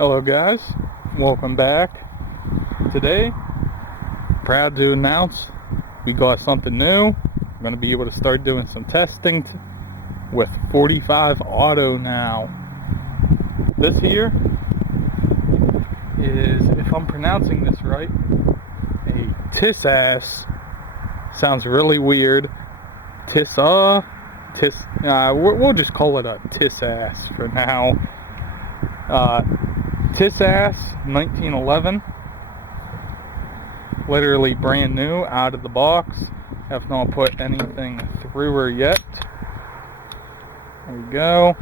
Hello guys, welcome back. Today, proud to announce we got something new. I'm going to be able to start doing some testing with 45 Auto now. This here is, if I'm pronouncing this right, a TIS-ass. Sounds really weird. We'll just call it a TIS-ass for now. TIS-ass 1911, literally brand new, out of the box. Have not put anything through her yet. There we go.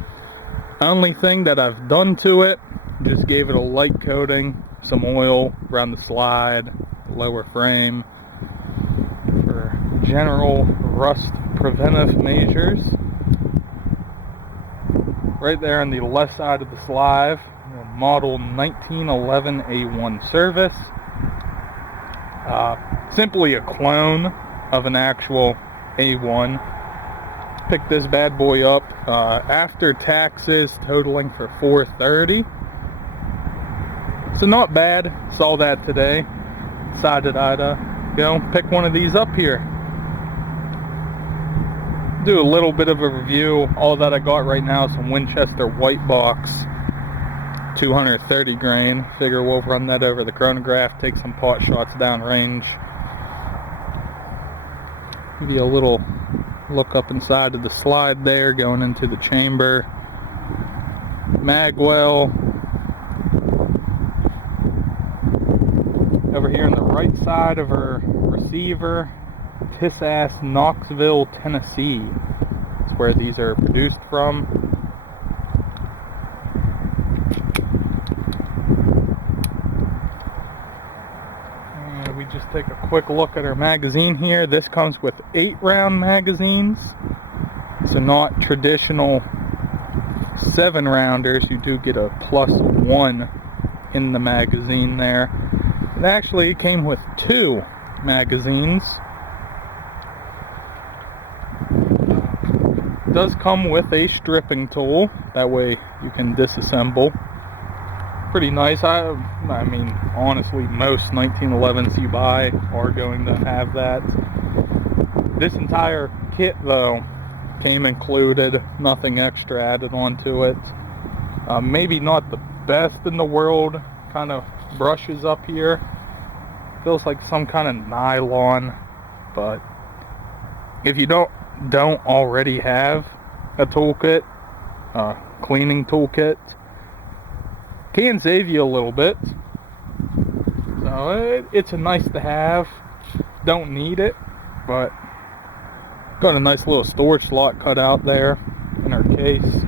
Only thing that I've done to it, just gave it a light coating, some oil around the slide, lower frame, for general rust preventive measures. Right there on the left side of the slide, model 1911 A1 service. Simply a clone of an actual A1. Picked this bad boy up after taxes, totaling for $430. So not bad. Saw that today. Decided I'd go pick one of these up here. Do a little bit of a review. All that I got right now is some Winchester white box, 230 grain. Figure we'll run that over the chronograph, take some pot shots downrange. Give you a little look up inside of the slide there, going into the chamber. Magwell. Over here on the right side of her receiver, TIS-ass, Knoxville, Tennessee. That's where these are produced from. And we just take a quick look at our magazine here. This comes with 8-round magazines. So not traditional 7-rounders. You do get a +1 in the magazine there. It actually came with 2 magazines. It does come with a stripping tool, that way you can disassemble. Pretty nice. I mean, honestly, most 1911s you buy are going to have that. This entire kit, though, came included, nothing extra added onto it. Maybe not the best in the world, kind of brushes up here. Feels like some kind of nylon, but if you don't already have a toolkit, cleaning toolkit, can save you a little bit. So it's a nice to have. Don't need it, but got a nice little storage slot cut out there in our case.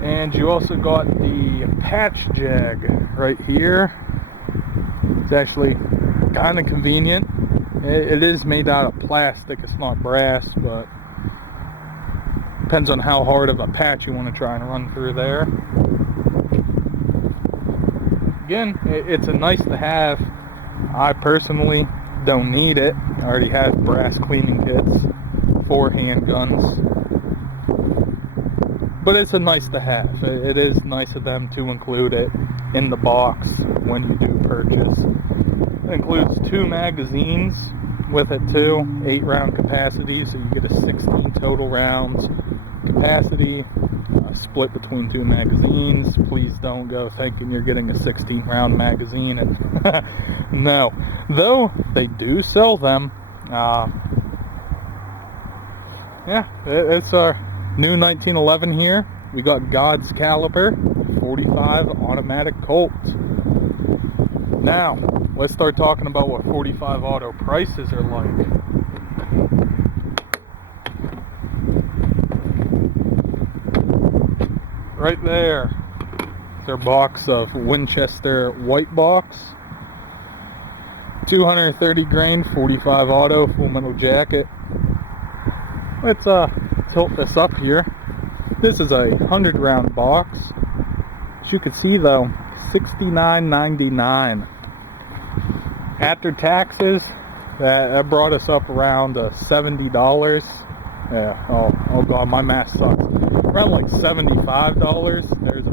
And you also got the patch jag right here. It's actually kind of convenient. It is made out of plastic, it's not brass, but depends on how hard of a patch you want to try and run through there. Again, it's a nice to have. I personally don't need it. I already have brass cleaning kits for handguns. But it's a nice to have. It is nice of them to include it in the box when you do purchase. It includes 2 magazines with it too, 8-round capacity, so you get a 16 total rounds capacity, split between 2 magazines. Please don't go thinking you're getting a 16-round magazine. No, though they do sell them. Yeah, it's our new 1911 here. We got God's Caliber 45 automatic Colt. Now, let's start talking about what 45 Auto prices are like. Right there, it's our box of Winchester white box. 230 grain, 45 Auto, full metal jacket. Let's tilt this up here. This is a 100-round box. As you can see though, $69.99. After taxes, that brought us up around $70. Yeah, oh god, my math sucks. Around like $75. There's a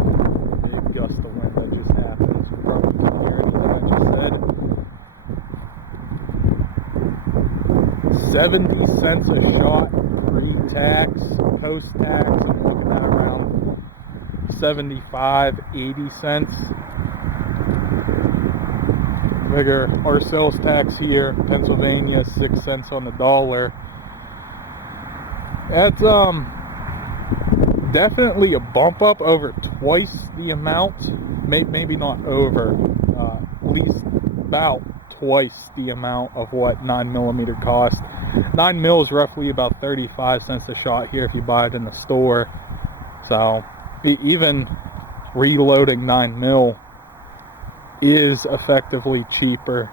big gust of wind I 70 cents a shot pre-tax. Post-tax, I'm looking at around 75, 80 cents. Figure our sales tax here, Pennsylvania, 6 cents on the dollar. That's definitely a bump up, over twice the amount. Maybe not over, at least about twice the amount of what 9mm cost. 9mm is roughly about 35 cents a shot here if you buy it in the store. So even reloading 9mm is effectively cheaper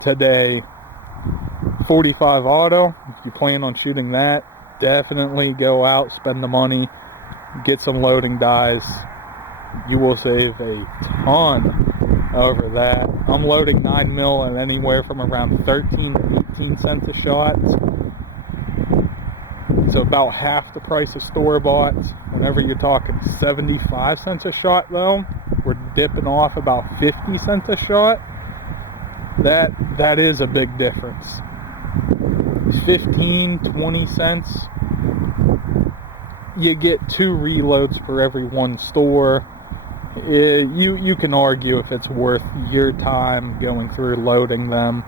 today. 45 auto, if you plan on shooting that, definitely go out, spend the money, get some loading dies. You will save a ton over that. I'm loading 9mm at anywhere from around 13 to 18 cents a shot. So about half the price of store-bought. Whenever you're talking 75 cents a shot though, we're dipping off about 50 cents a shot. That is a big difference. 15, 20 cents. You get 2 reloads for every 1 store. You can argue if it's worth your time going through loading them.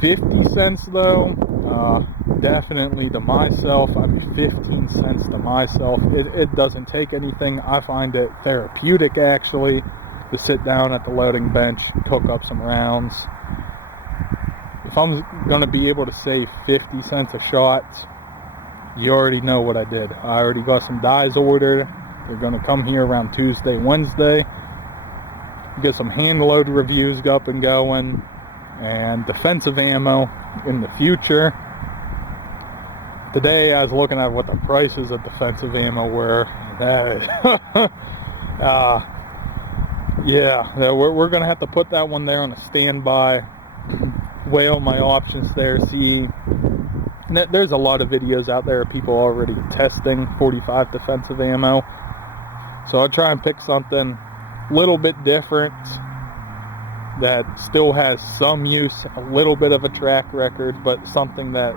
50 cents though, definitely to myself, 15 cents to myself, it doesn't take anything. I find it therapeutic actually to sit down at the loading bench, hook up some rounds. If I'm going to be able to save 50 cents a shot, you already know what I did. I already got some dies ordered. They're going to come here around Tuesday, Wednesday. Get some hand load reviews up and going, and defensive ammo in the future. Today I was looking at what the prices of defensive ammo were. We're going to have to put that one there on a standby. Weigh all my options there, see. There's a lot of videos out there of people already testing 45 defensive ammo. So I'll try and pick something a little bit different that still has some use, a little bit of a track record, but something that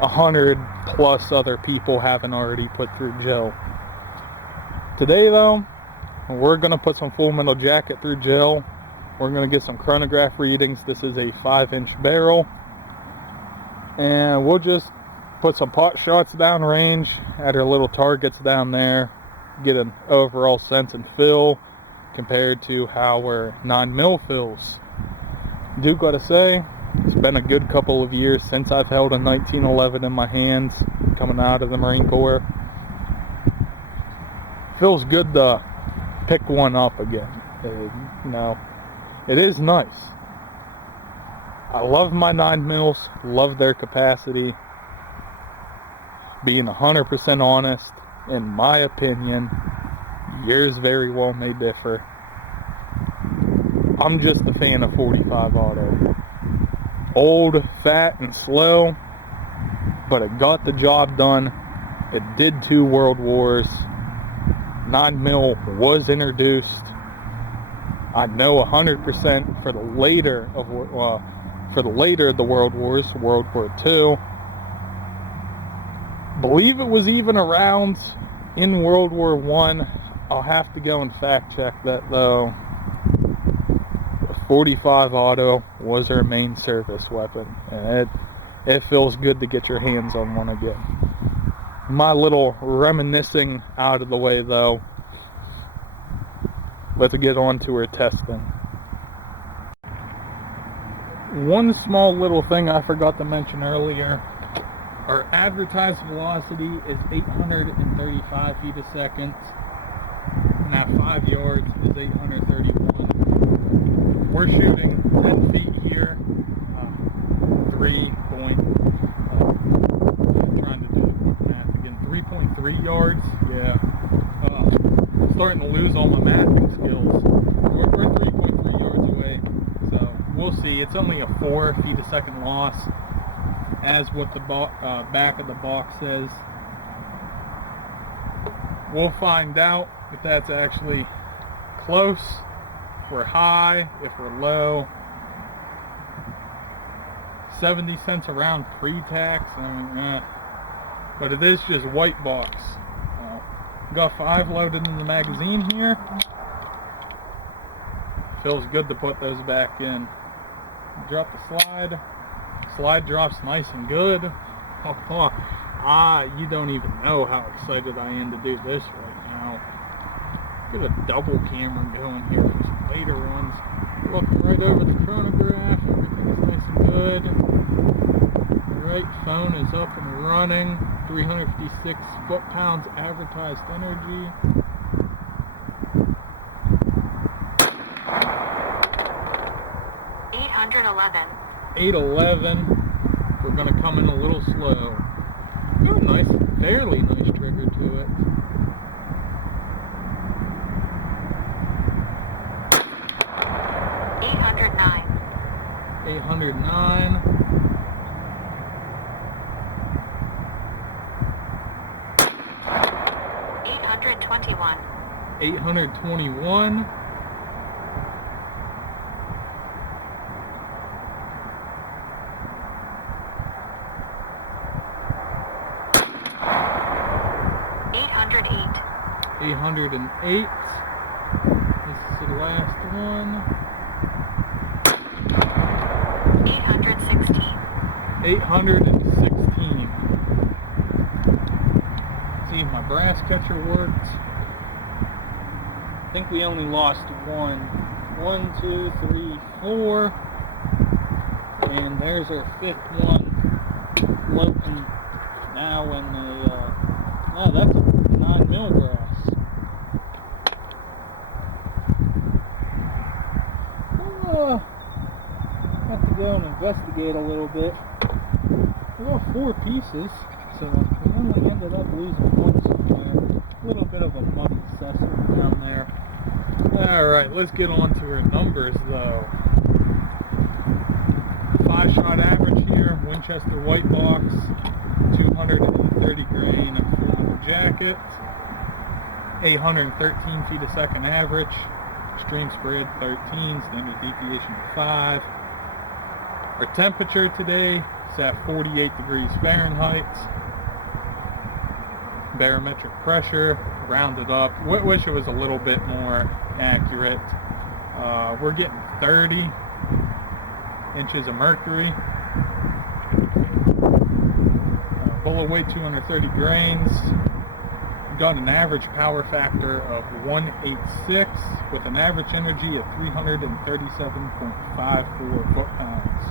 100 plus other people haven't already put through gel. Today though, we're going to put some Full Metal Jacket through gel. We're going to get some chronograph readings. This is a 5-inch barrel. And we'll just put some pot shots down range at our little targets down there. Get an overall sense and feel compared to how our 9mm feels. Do gotta say, it's been a good couple of years since I've held a 1911 in my hands coming out of the Marine Corps. Feels good to pick one up again. It is nice. I love my 9mm, love their capacity. Being 100% honest, in my opinion, yours very well may differ. I'm just a fan of 45 auto. Old, fat, and slow, but it got the job done. It did 2 world wars. 9mm was introduced. I know 100% for the later of the World Wars, World War II. Believe it was even around in World War I. I'll have to go and fact check that though. The 45 auto was our main service weapon, and it feels good to get your hands on one again. My little reminiscing out of the way though. Let's get on to our testing. One small little thing I forgot to mention earlier. Our advertised velocity is 835 feet a second. And at 5 yards is 831. We're shooting 10 feet here. 3.3 yards. Yeah. Starting to lose all my mapping skills. We're 3.3 yards away. So we'll see. It's only a 4 feet a second loss, as what the back of the box says. We'll find out if that's actually close, if we're high, if we're low. 70 cents a round pre-tax. I mean, but it is just white box. Got 5 loaded in the magazine here. Feels good to put those back in. Drop the slide. Slide drops nice and good. You don't even know how excited I am to do this right now. Get a double camera going here for some later ones. Looking right over the chronograph. Everything is nice and good. Right phone is up and running. 356 foot-pounds advertised energy. $811. We're going to come in a little slow. Got a nice, fairly nice trigger to it. $809. $821. $821. $808. This is the last one. $816. See if my brass catcher worked. I think we only lost one. 1, 2, 3, 4. And there's our 5th one floating now in the, no, that's a 9mm brass. Have to go and investigate a little bit. We got 4 pieces, so we only ended up losing one somewhere. A little bit of a muddy session down there. Alright, let's get on to our numbers though. 5-shot average here, Winchester white box, 230 grain full jacket, 813 feet a second average, extreme spread 13, standard deviation 5. Our temperature today is at 48 degrees Fahrenheit. Barometric pressure, rounded up. Wish it was a little bit more accurate. We're getting 30 inches of mercury. Bullet weight 230 grains. Got an average power factor of 186 with an average energy of 337.54 foot-pounds.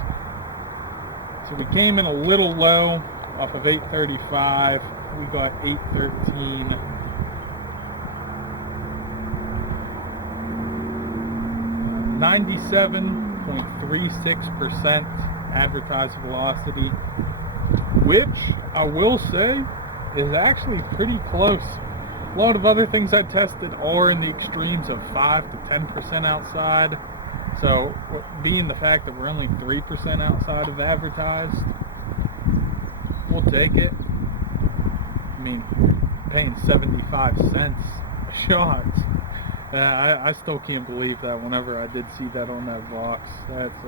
So we came in a little low off of 835. We got 813. Uh, 97.36% advertised velocity, which I will say is actually pretty close. A lot of other things I tested are in the extremes of 5 to 10% outside. So being the fact that we're only 3% outside of advertised, we'll take it. I mean, paying 75 cents a shot. I still can't believe that whenever I did see that on that box. That's,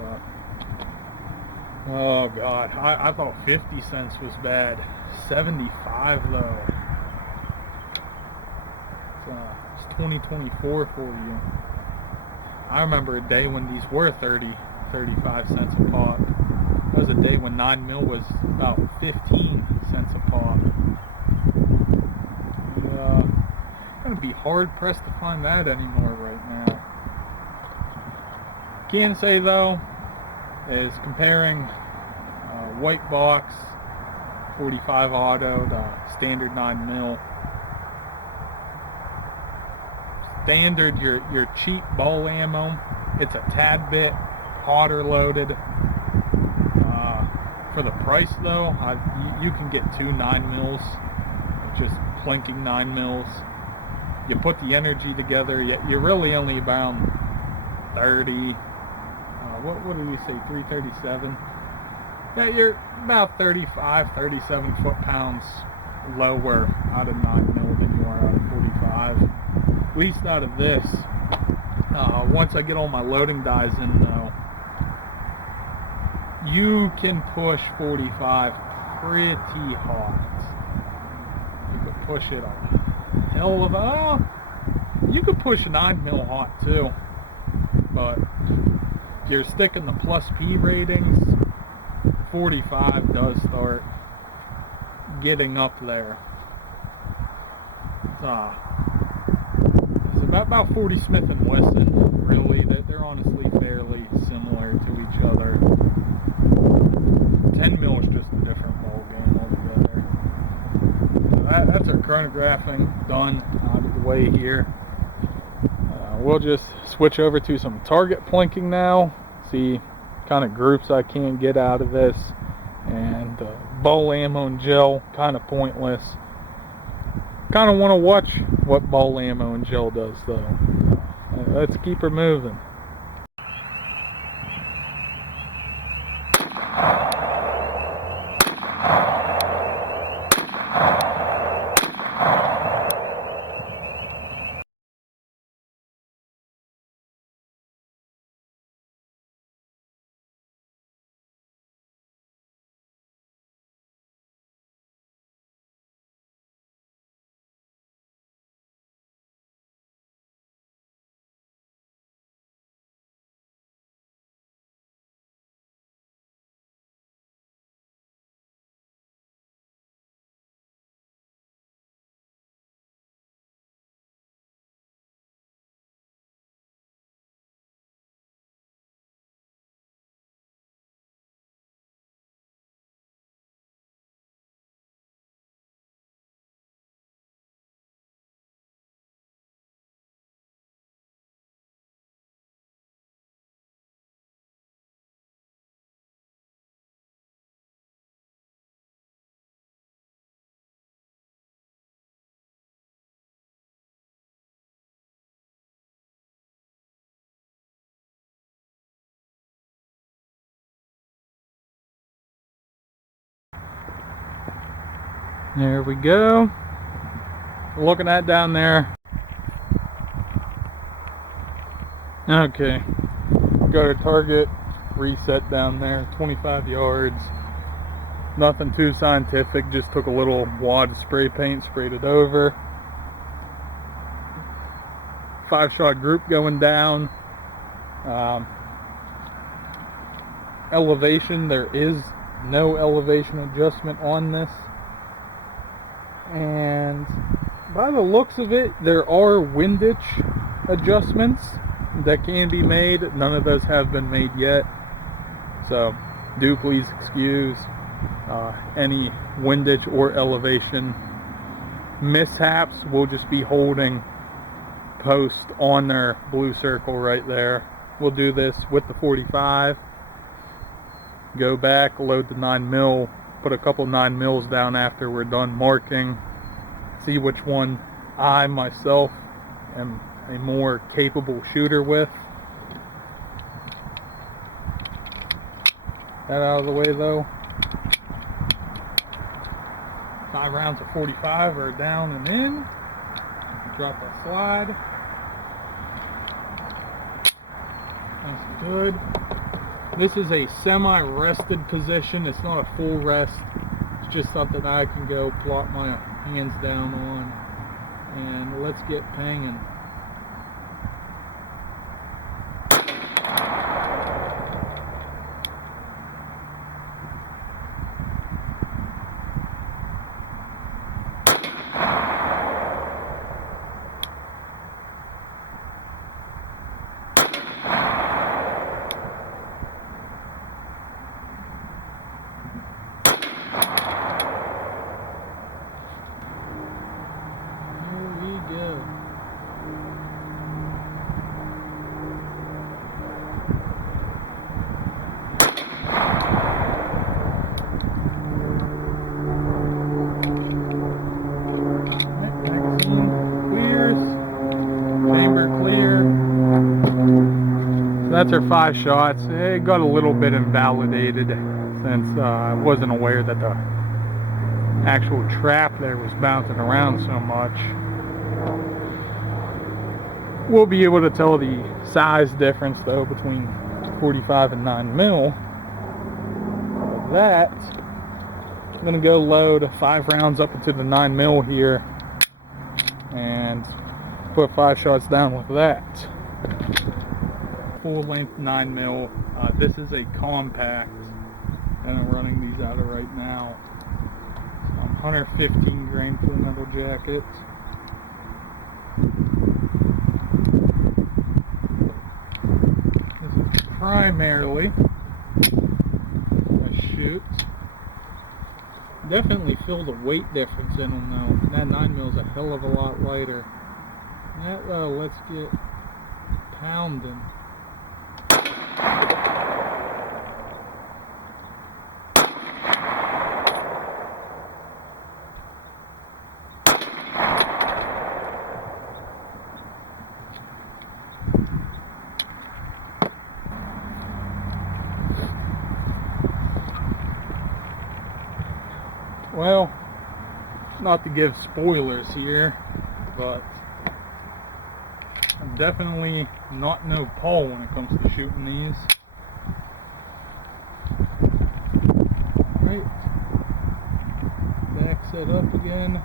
oh God, I thought 50 cents was bad. 75 though. It's 2024 for you. I remember a day when these were 35 cents a pop. That was a day when 9mm was about 15 cents a pop. Gonna be hard pressed to find that anymore right now. Can say though is comparing white box 45 auto to standard 9mm. Standard, your cheap ball ammo, it's a tad bit hotter loaded. For the price though, you can get 2 9mm, just plinking 9mm. You put the energy together, you're really only about 30. What did we say? 337. Yeah, you're about 35, 37 foot-pounds lower out of 9mm than you are out of 45. At least out of this. Once I get all my loading dies in though, you can push 45 pretty hot. You could push it a hell of a... you could push 9 mil hot too. But if you're sticking the plus P ratings, 45 does start getting up there. It's about 40 Smith & Wesson, really. They're honestly fairly similar to each other. 10 mil is just a different ball game altogether. So that's our chronographing done, out of the way here. We'll just switch over to some target plinking now, see kind of groups I can get out of this. And ball ammo and gel, kind of pointless. Kind of want to watch what ball ammo and gel does though. Let's keep her moving. There we go. Looking at down there. Okay. Got our target reset down there, 25 yards. Nothing too scientific, just took a little wad of spray paint, sprayed it over. 5-shot group going down. Elevation, there is no elevation adjustment on this. And by the looks of it, there are windage adjustments that can be made. None of those have been made yet. So do please excuse any windage or elevation mishaps. We'll just be holding post on their blue circle right there. We'll do this with the 45. Go back, load the 9 mil, put a couple 9 mils down after we're done marking. See which one I myself am a more capable shooter with. That out of the way though. 5 rounds of 45 are down and in. Drop our slide. That's good. This is a semi-rested position. It's not a full rest. It's just something I can go plop my hands down on. And let's get pinging. That's our 5 shots. It got a little bit invalidated since I wasn't aware that the actual trap there was bouncing around so much. We'll be able to tell the size difference though between 45 and 9 mil. that, I'm going to go load 5 rounds up into the 9mm here and put 5 shots down with that. Full length 9mm. This is a compact, and I'm running these out of right now. 115 grain full metal jacket. This is primarily a shoot. Definitely feel the weight difference in them though. That 9mm is a hell of a lot lighter. That let's get pounding. Well, not to give spoilers here, but I'm definitely not no Paul when it comes to shooting these. Right, back set up again.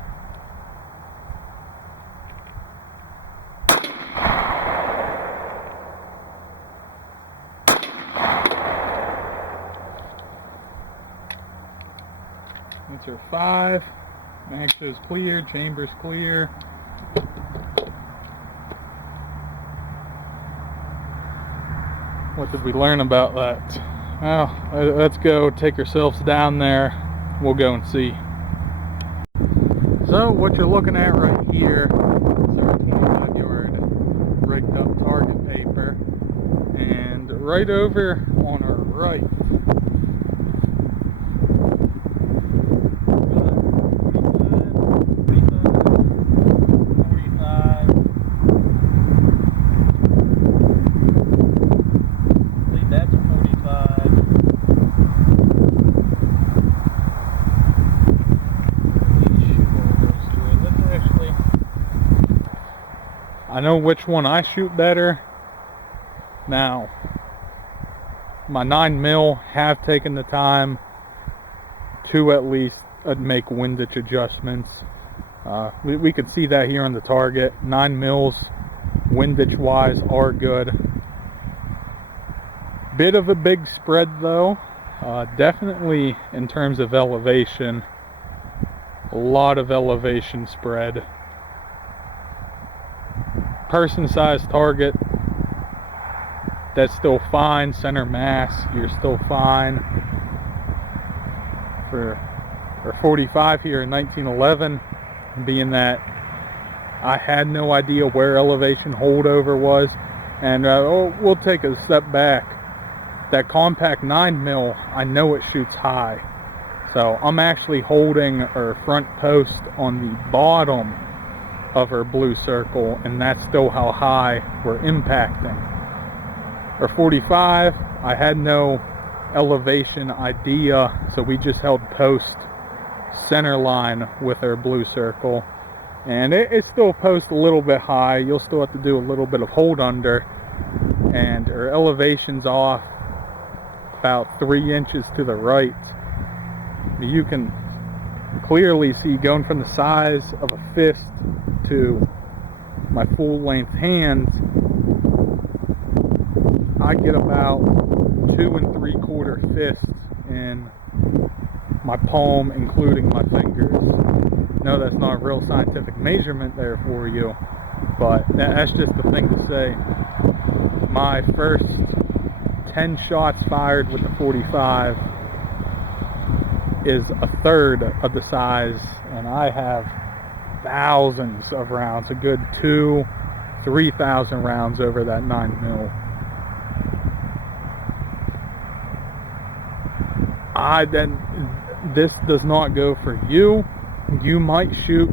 That's our 5. Mag shows clear, chamber's clear. What did we learn about that? Well, let's go take ourselves down there. We'll go and see. So what you're looking at right here is our 25-yard rigged up target paper. And right over on our right, I know which one I shoot better. Now, my 9mm have taken the time to at least make windage adjustments. We could see that here on the target. 9mm windage wise are good. Bit of a big spread though. Definitely in terms of elevation, a lot of elevation spread. Person size target, that's still fine. Center mass, you're still fine. For 45 here in 1911, being that I had no idea where elevation holdover was, and we'll take a step back. That compact 9mm, I know it shoots high, so I'm actually holding our front post on the bottom of our blue circle, and that's still how high we're impacting. Our 45, I had no elevation idea, so we just held post center line with our blue circle, and it still posts a little bit high. You'll still have to do a little bit of hold under, and our elevation's off about 3 inches to the right. You can clearly see, going from the size of a fist to my full length hands, I get about 2 3/4 fists in my palm, including my fingers. No, that's not a real scientific measurement there for you, but that's just the thing to say. My first 10 shots fired with the 45 is a third of the size, and I have thousands of rounds, a good 2,000-3,000 rounds over that 9mm. This does not go for you. You might shoot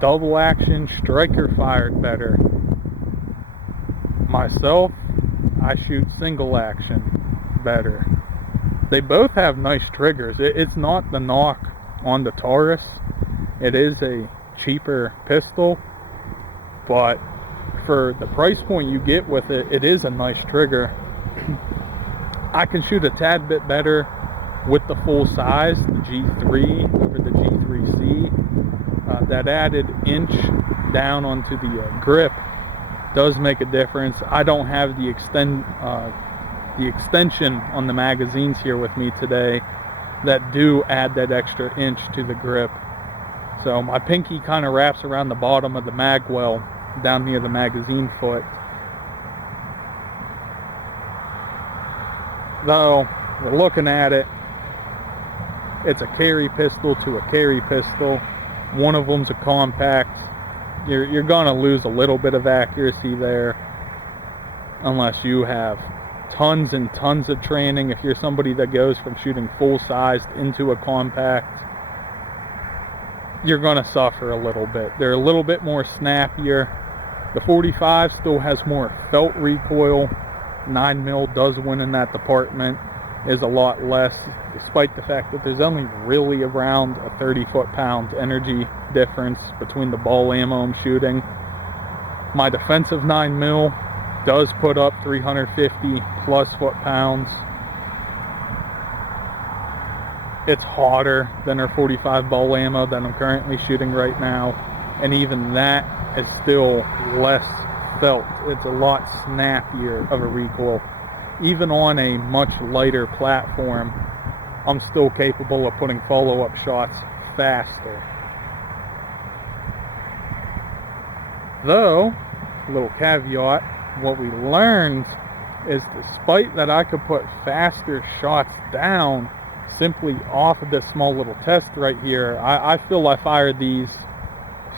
double action striker fired better. Myself, I shoot single action better. They both have nice triggers. It's not the knock on the Taurus. It is a cheaper pistol, but for the price point you get with it, it is a nice trigger. I can shoot a tad bit better with the full size, the G3 over the G3C, that added inch down onto the grip does make a difference. I don't have the extension on the magazines here with me today that do add that extra inch to the grip. So my pinky kind of wraps around the bottom of the mag well down near the magazine foot. Though we're looking at it, it's a carry pistol to a carry pistol. One of them's a compact. You're gonna lose a little bit of accuracy there unless you have tons and tons of training. If you're somebody that goes from shooting full-sized into a compact, you're gonna suffer a little bit. They're a little bit more snappier. The 45 still has more felt recoil. 9mm does win in that department, is a lot less, despite the fact that there's only really around a 30 foot-pound energy difference between the ball ammo I'm shooting. My defensive 9mm does put up 350 plus foot-pounds. It's hotter than our 45 ball ammo that I'm currently shooting right now, and even that is still less felt. It's a lot snappier of a recoil. Even on a much lighter platform, I'm still capable of putting follow-up shots faster. Though, little caveat, what we learned is despite that I could put faster shots down simply off of this small little test right here, I feel I fired these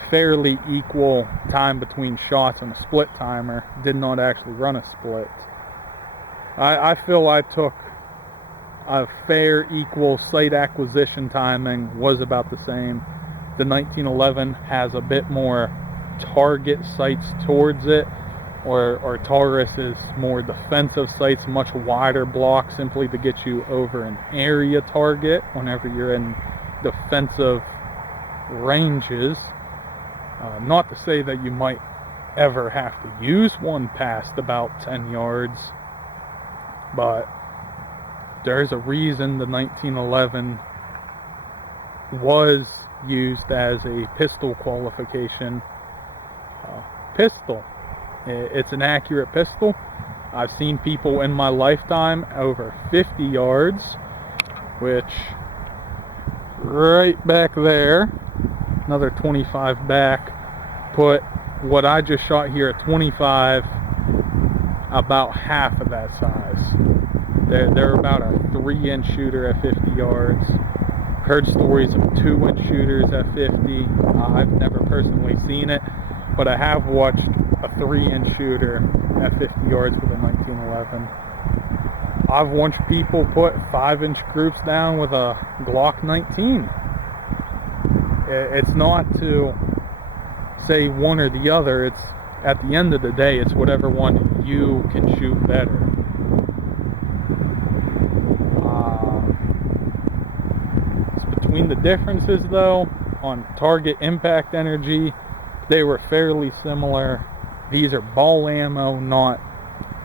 fairly equal time between shots on a split timer. Did not actually run a split. I feel I took a fair equal sight acquisition timing, was about the same. The 1911 has a bit more target sights towards it, or Taurus is more defensive sights, much wider block simply to get you over an area target whenever you're in defensive ranges. Not to say that you might ever have to use one past about 10 yards, but there's a reason the 1911 was used as a pistol qualification pistol. It's an accurate pistol. I've seen people in my lifetime over 50 yards, which right back there, another 25 back, put what I just shot here at 25 about half of that size. They're about a 3-inch shooter at 50 yards. Heard stories of 2-inch shooters at 50. I've never personally seen it, but I have watched a 3-inch shooter at 50 yards with a 1911. I've watched people put 5-inch groups down with a Glock 19. It's not to say one or the other. It's at the end of the day, it's whatever one you can shoot better. Between the differences, though, on target impact energy, they were fairly similar. These are ball ammo, not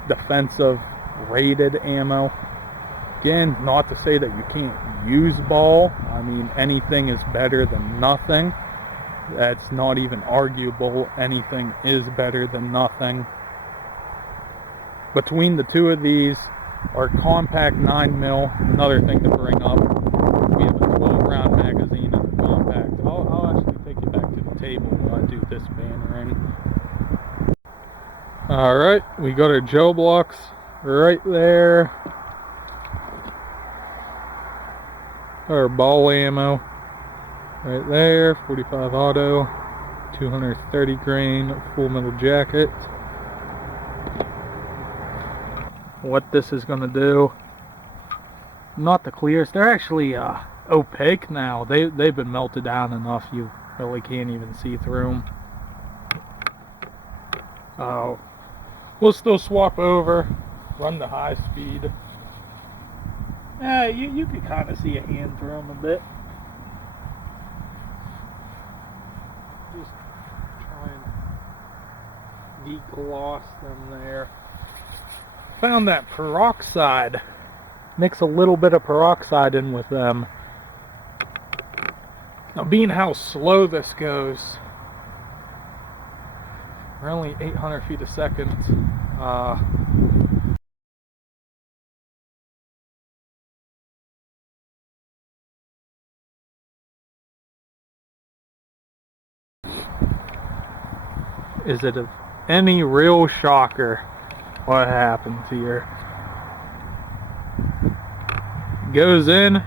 defensive rated ammo. Again, not to say that you can't use ball. I mean, anything is better than nothing. That's not even arguable. Anything is better than nothing. Between the two of these are compact 9mm. Another thing to bring up, we have a 12-round magazine in the compact. I'll actually take you back to the table while I do this bannering. Alright, we got our gel blocks right there. Our ball ammo right there, 45 auto, 230 grain full metal jacket. What this is going to do, not the clearest, they're actually opaque now. They've been melted down enough you really can't even see through them. We'll still swap over, run the high speed. You can kind of see a hand through them a bit. Just try and degloss them there. Found that peroxide mix a little bit of peroxide in with them. Now, being how slow this goes, we're only 800 feet a second. Is it of any real shocker what happens here? Goes in.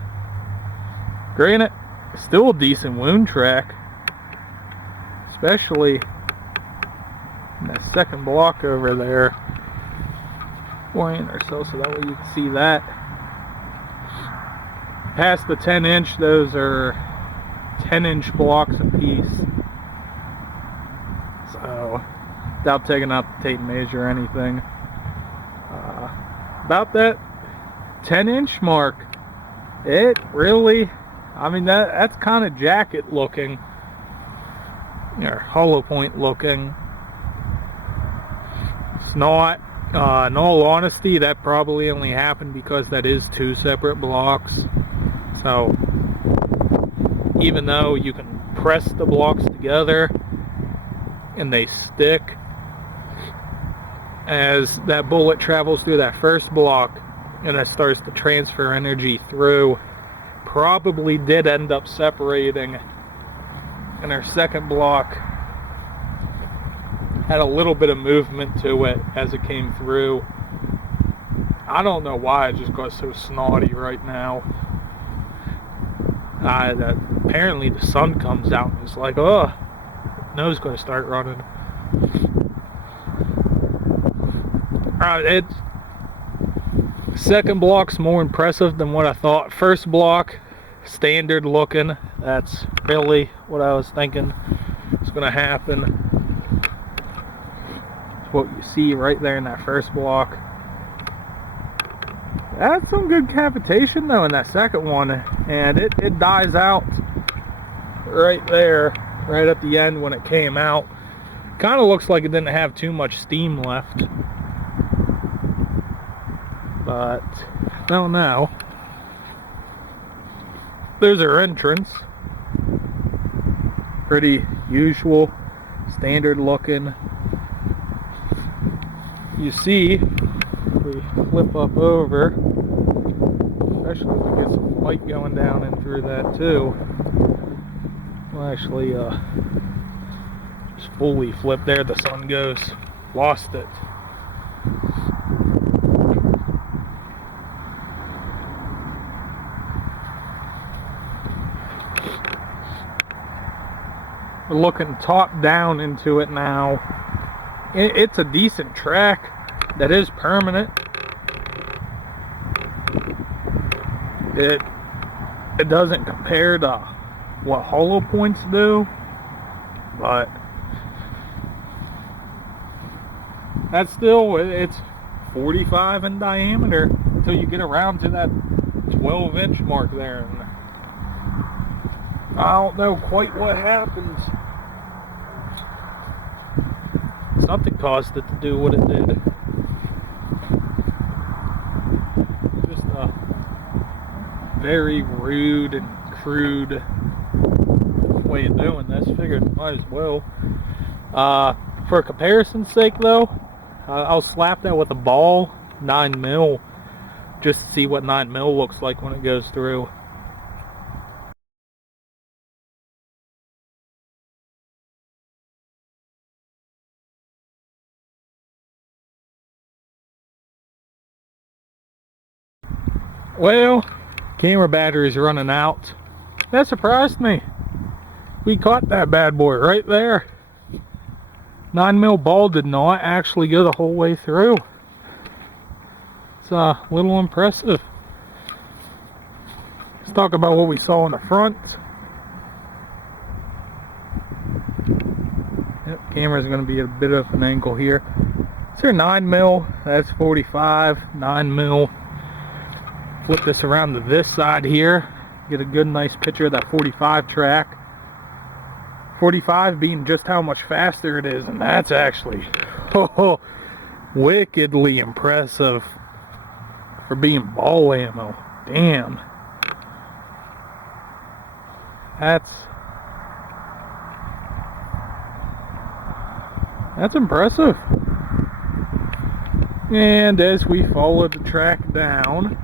Granted, still a decent wound track, especially in that second block over there. Orient ourselves so that way you can see that. Past the 10-inch, those are 10-inch blocks apiece. So, without taking out the tape measure or anything, about that 10-inch mark, it really, I mean, that's kind of jacket looking, or hollow point looking. It's not, in all honesty, that probably only happened because that is two separate blocks. So, even though you can press the blocks together and they stick, as that bullet travels through that first block and it starts to transfer energy through, probably did end up separating, and our second block had a little bit of movement to it as it came through. I don't know why it just got so snotty right now. Apparently the sun comes out and it's like, oh, nose gonna start running. It's second block's more impressive than what I thought. First block, standard looking. That's really what I was thinking was gonna happen. It's what you see right there in that first block. That's some good cavitation though in that second one, and it dies out right there, right at the end when it came out. Kind of looks like it didn't have too much steam left, but no, now there's our entrance. Pretty usual, standard looking. You see, if we flip up over, especially if we get some light going down and through that too. We'll actually just fully flip there. The sun goes, lost it. We're looking top down into it now. It's a decent track that is permanent. It doesn't compare to what hollow points do, but that's still, it's 45 in diameter until you get around to that 12-inch mark there. And I don't know quite what happens. Something caused it to do what it did. Just a very rude and crude way of doing this. Figured might as well. For comparison's sake though, I'll slap that with a ball, 9mm, just to see what 9mm looks like when it goes through. Well, camera battery's running out. That surprised me. We caught that bad boy right there. 9mm ball did not actually go the whole way through. It's a little impressive. Let's talk about what we saw in the front. Yep, camera's going to be at a bit of an angle here. It's our 9mm. That's 45. 9mm. Flip this around to this side here. Get a good nice picture of that 45 track. 45 being just how much faster it is, and that's actually wickedly impressive for being ball ammo. Damn. That's impressive. And as we follow the track down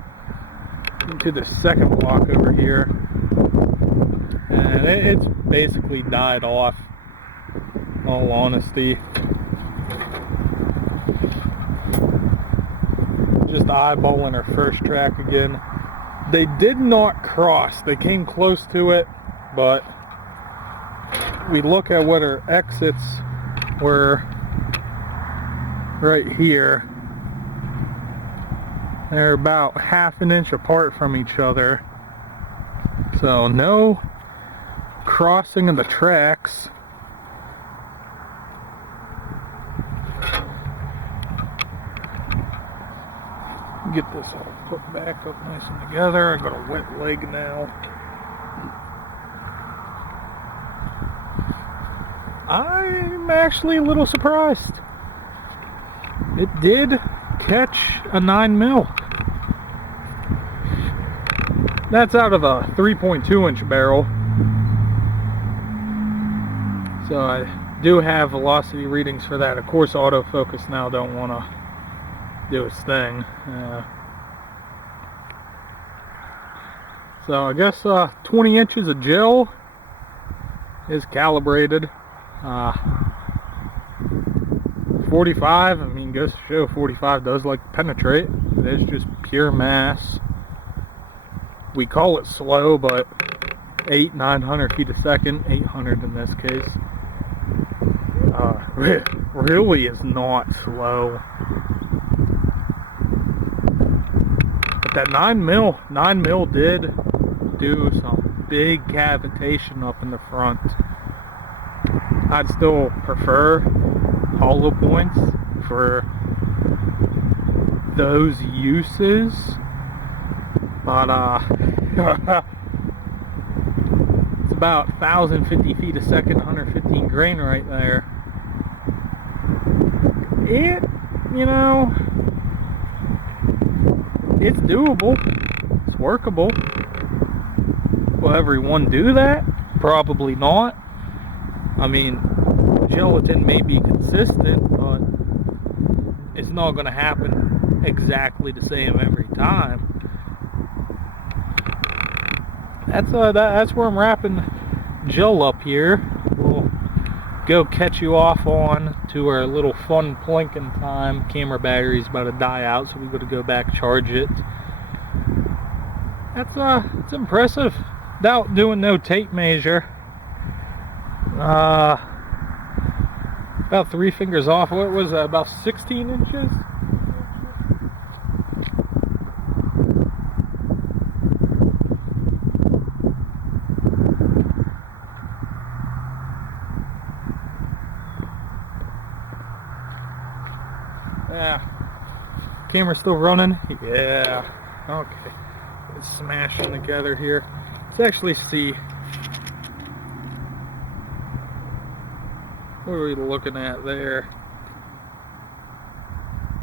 into the second block over here, and it's basically died off, in all honesty. Just eyeballing our first track again. They did not cross. They came close to it, but we look at what our exits were right here. They're about half an inch apart from each other. So no crossing of the tracks. Get this all put back up nice and together. I got a wet leg now. I'm actually a little surprised. It did catch a 9mm. That's out of a 3.2 inch barrel. So I do have velocity readings for that. Of course, autofocus now don't want to do its thing. So I guess 20 inches of gel is calibrated. 45, I mean, goes to show 45 does like to penetrate. It is just pure mass. We call it slow, but 900 feet a second, 800 in this case, really is not slow. But that 9mm did do some big cavitation up in the front. I'd still prefer hollow points for those uses, but it's about 1,050 feet a second, 115 grain right there. It, you know, it's doable, it's workable. Will everyone do that? Probably not. I mean, gelatin may be consistent, but it's not going to happen exactly the same every time. That's where I'm wrapping gel up here. We'll go catch you off on to our little fun plinking time. Camera battery's about to die out, so we got to go back charge it. It's impressive. Without doing no tape measure. About 3 fingers off. What was that? About 16 inches? Yeah. Camera's still running? Yeah. Okay. It's smashing together here. Let's actually see. What are we looking at there?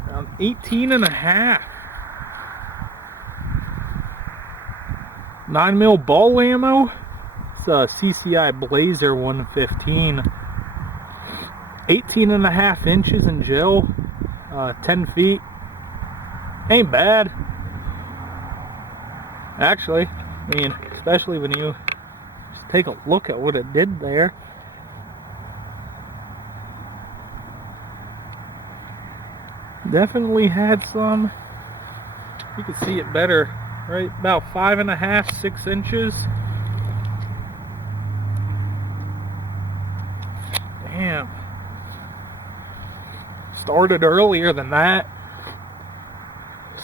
Around 18.5. 9mm ball ammo. It's a CCI Blazer 115. 18.5 inches in gel. 10 feet. Ain't bad. Actually, I mean, especially when you just take a look at what it did there. Definitely had some. You can see it better, right? About 5.5, 6 inches. Damn. Started earlier than that.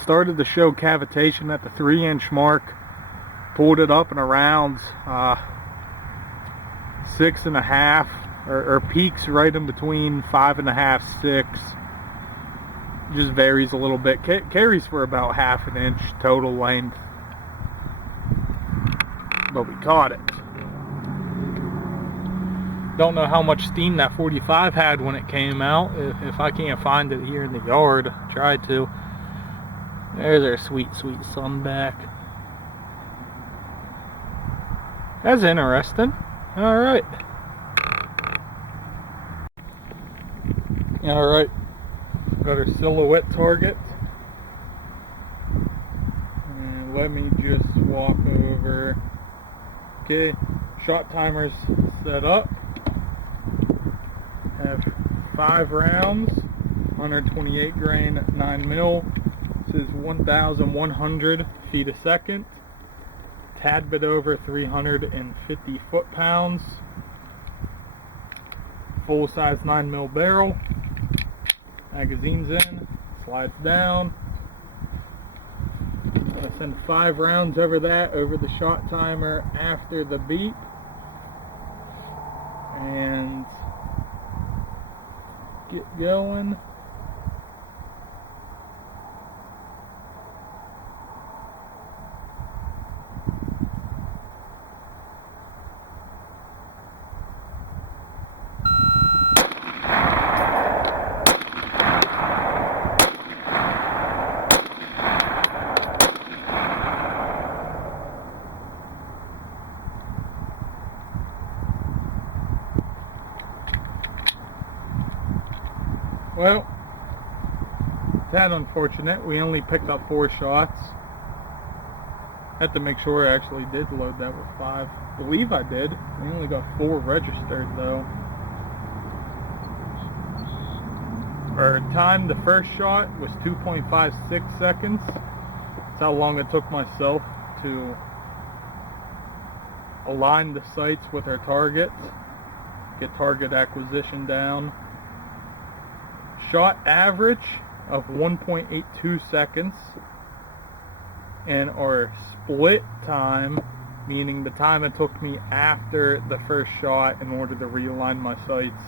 Started to show cavitation at the 3-inch mark. Pulled it up and around 6.5, or peaks right in between 5.5, 6. Just varies a little bit. Carries for about 1/2 inch total length, but we caught it. Don't know how much steam that 45 had when it came out. If I can't find it here in the yard, I tried to. There's our sweet, sweet son back. That's interesting. Alright. Alright. Got our silhouette target. And let me just walk over. Okay, shot timer's set up. Have 5 rounds, 128 grain, 9 mil. This is 1,100 feet a second. Tad bit over 350 foot-pounds. Full-size 9 mil barrel. Magazine's in, slides down. I'm going to send 5 rounds over that, over the shot timer after the beep. And get going. Well, that unfortunate. We only picked up 4 shots. Had to make sure I actually did load that with 5. I believe I did. We only got 4 registered though. Our time, the first shot was 2.56 seconds. That's how long it took myself to align the sights with our target, get target acquisition down. Shot average of 1.82 seconds, and our split time, meaning the time it took me after the first shot in order to realign my sights,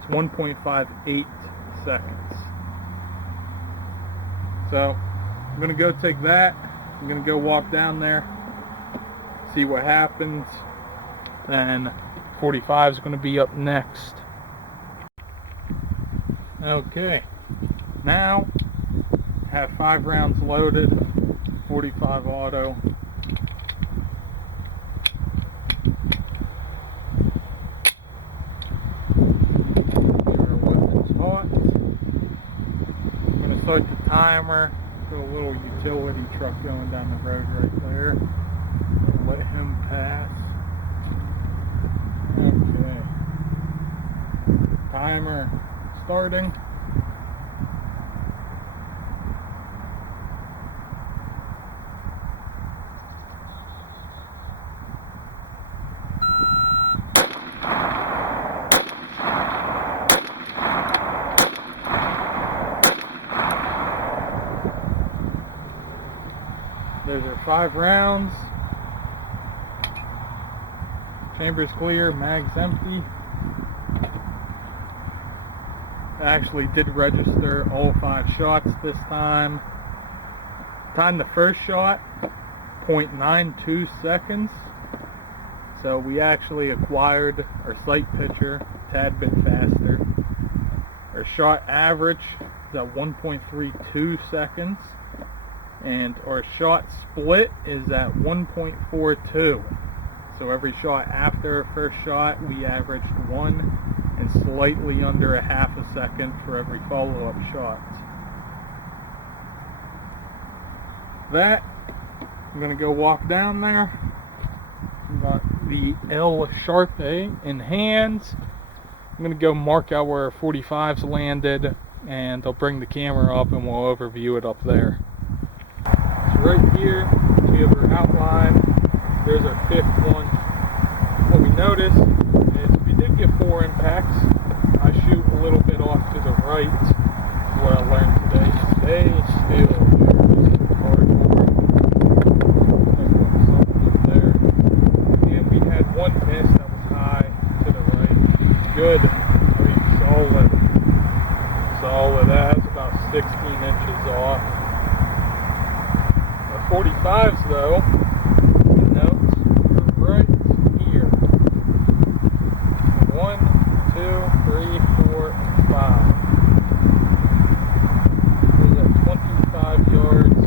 is 1.58 seconds. So I'm gonna go take that. I'm gonna go walk down there, see what happens. Then 45 is gonna be up next. Okay, now have 5 rounds loaded, 45 auto. Our weapon's hot. I'm going to start the timer. Got a little utility truck going down the road right there. Let him pass. Okay. Timer starting. There's our 5 rounds. Chamber's clear, mag's empty. I actually did register all 5 shots this time. Time the first shot, 0.92 seconds. So we actually acquired our sight picture a tad bit faster. Our shot average is at 1.32 seconds. And our shot split is at 1.42. So every shot after our first shot, we averaged 1 and slightly under a half a second for every follow-up shot. That, I'm going to go walk down there. I've got the L Sharp A in hands. I'm going to go mark out where our 45s landed, and I'll bring the camera up and we'll overview it up there. So right here, we have our outline. There's our 5th one. What we noticed is we did get 4 impacts. I shoot a little bit off to the right. That's what I learned today. Stay still. There's cardboard. Something up there. And we had 1 miss that was high to the right. Good. Pretty solid. Solid. That's about 16 inches off. The 45s though, notes are right here. 1, 2, 3, 4, and 5. There's at 25 yards.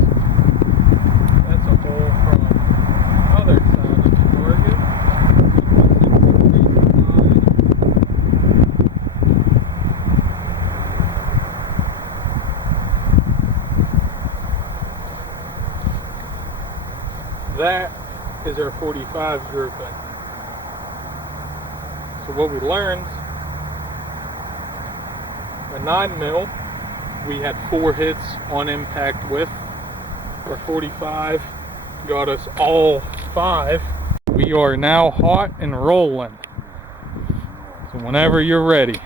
that is our 45 grouping. So what we learned, a 9mm, we had 4 hits on impact with. Our 45 got us all 5. We are now hot and rolling. So whenever you're ready.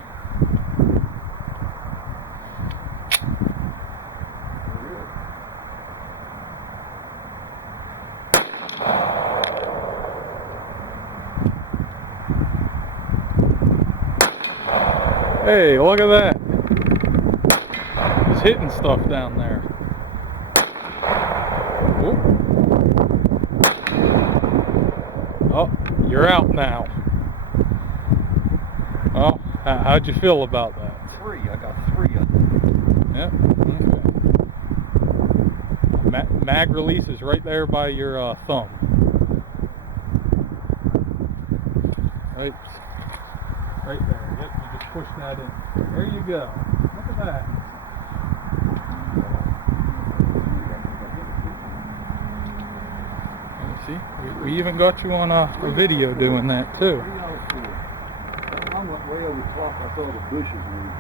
Hey, look at that. He's hitting stuff down there. Ooh. Oh, you're out now. Well, how'd you feel about that? 3. I got 3 of them. Yep. Okay. Mag release is right there by your thumb. Right there. Yep. You just push that in. There you go. Look at that. See, we even got you on a video doing that too. I'm way over top. I saw the bushes moving.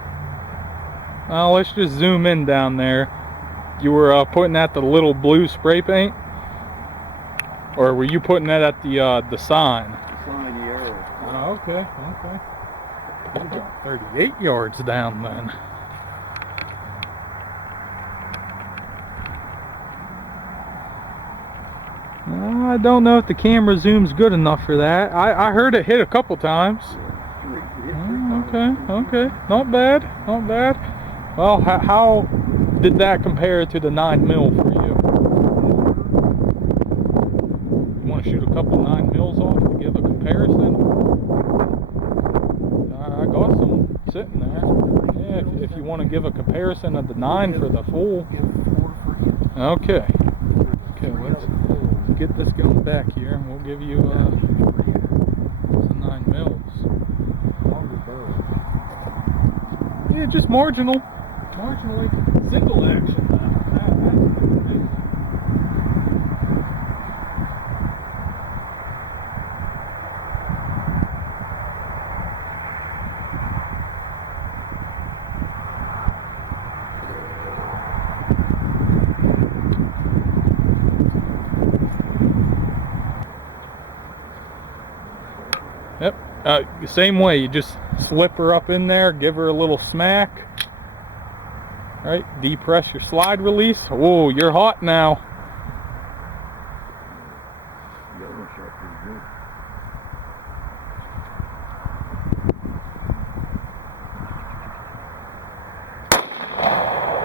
Well, let's just zoom in down there. You were putting at the little blue spray paint, or were you putting that at the sign? The sign, the arrow. Oh, okay. You're about 38 yards down then. I don't know if the camera zooms good enough for that. I heard it hit a couple times. Okay. Not bad. Well, how did that compare to the 9mm for you? You want to shoot a couple 9mm off to give a comparison? I got some sitting there. Yeah, if you want to give a comparison of the 9 for the full. Okay, let's get this going back here, and we'll give you some 9mm. Yeah, just marginally single action. Yep. Same way, you just slip her up in there, give her a little smack. Right, depress your slide release. Oh, you're hot now.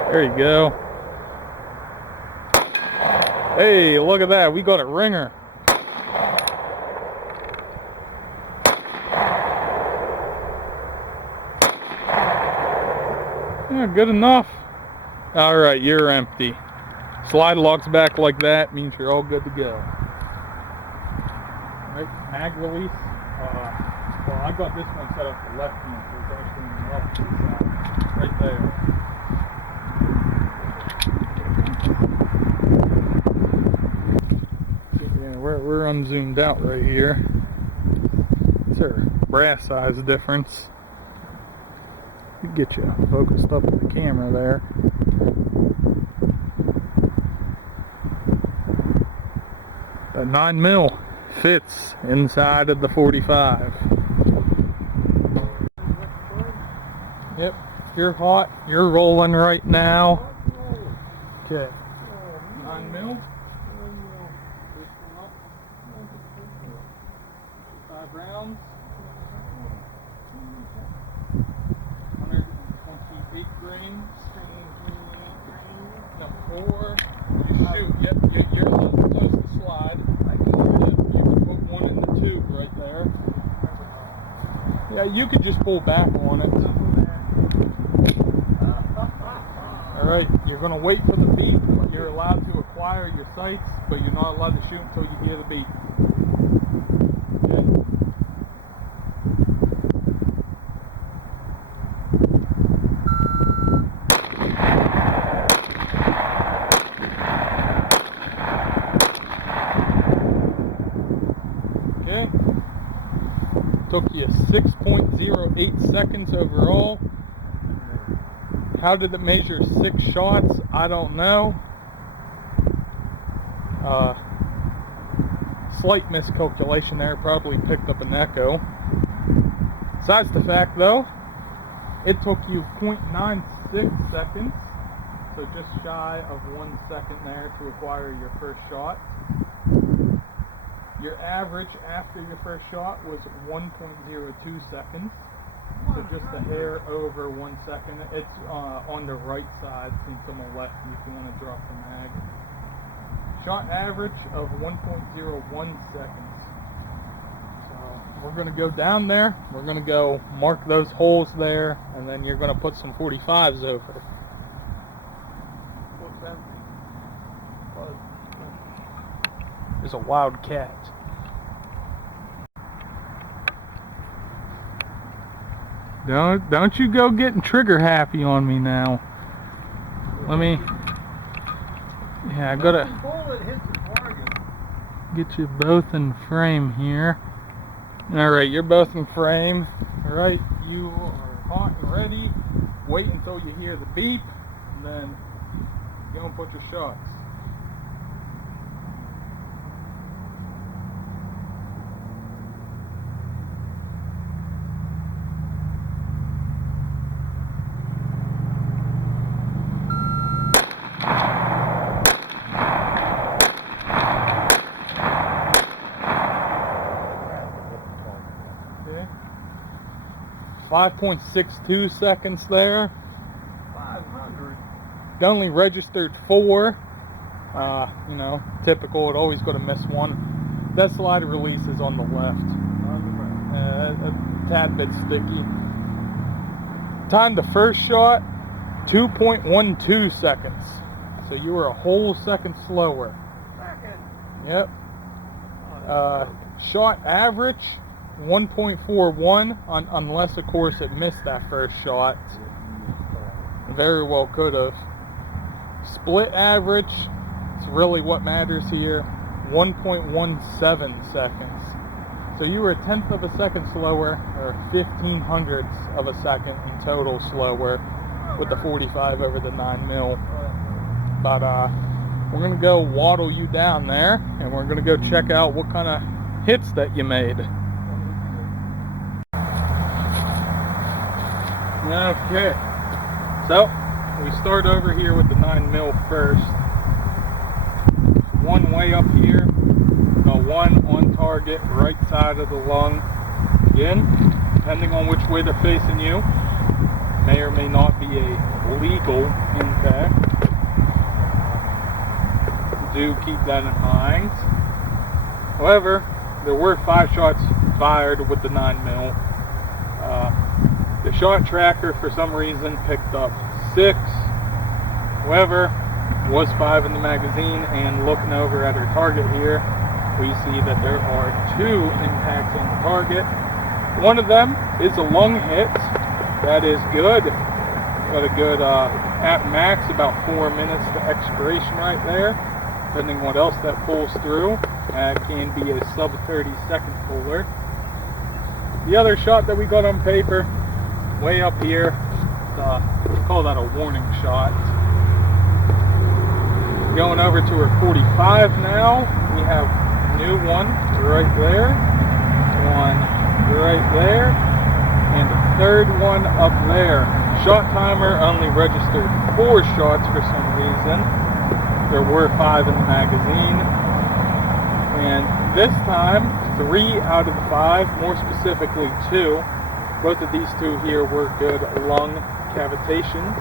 There you go. Hey, look at that. We got a ringer. Yeah, good enough. All right, you're empty. Slide locks back like that, means you're all good to go. All right, mag release. Well, I got this one set up for left hand, so it's actually in the left side, right there. Yeah, we're unzoomed out right here. It's our brass size difference. Get you focused up with the camera there. That 9mm fits inside of the 45. Yep, you're hot. You're rolling right now. Okay. 9mm. 5 rounds. 128 grains. Number 4. You shoot. Yep, you're a little close to slide. Yep, you can put one in the tube right there. Yeah, you could just pull back on it. Alright, you're going to wait for the beep. You're allowed to acquire your sights, but you're not allowed to shoot until you hear the beep. Okay. Took you 6.08 seconds overall. How did it measure 6 shots? I don't know. Slight miscalculation there, probably picked up an echo. Besides the fact though, it took you 0.96 seconds, so just shy of 1 second there to acquire your first shot. Your average after your first shot was 1.02 seconds, so just a hair over 1 second. It's on the right side since I'm on the left if you want to drop the mag. Shot average of 1.01 seconds. So we're going to go down there, we're going to go mark those holes there, and then you're going to put some 45s over. There's a wild cat. Don't you go getting trigger happy on me now. I gotta get you both in frame here. Alright, you're both in frame. Alright, you are hot and ready. Wait until you hear the beep, and then go and put your shots. Okay. 5.62 seconds there. 500. It only registered 4. You know, typical, it always going to miss one. That slider release is on the left. A tad bit sticky. Time the first shot, 2.12 seconds. So you were a whole second slower. Yep. Shot average, 1.41, unless of course it missed that first shot. Very well could have. Split average, it's really what matters here, 1.17 seconds. So you were a tenth of a second slower, or 0.15 of a second in total slower with the 45 over the 9mm. But we're going to go waddle you down there, and we're going to go check out what kind of hits that you made. Okay, so we start over here with the 9mm first. One way up here, got one on target, right side of the lung. Again, depending on which way they're facing you, may or may not be a legal impact. Do keep that in mind. However, there were 5 shots fired with the 9mm. The shot tracker for some reason picked up 6. However, was 5 in the magazine, and looking over at our target here, we see that there are 2 impacts on the target. One of them is a lung hit. That is good. Got a good at max about 4 minutes to expiration right there. Depending what else that pulls through, can be a sub 30 second puller. The other shot that we got on paper, way up here, we call that a warning shot. Going over to our 45 now, we have a new one right there, one right there, and a third one up there. Shot timer only registered 4 shots for some reason. There were 5 in the magazine, and this time 3 out of the 5, more specifically 2. Both of these 2 here were good lung cavitations.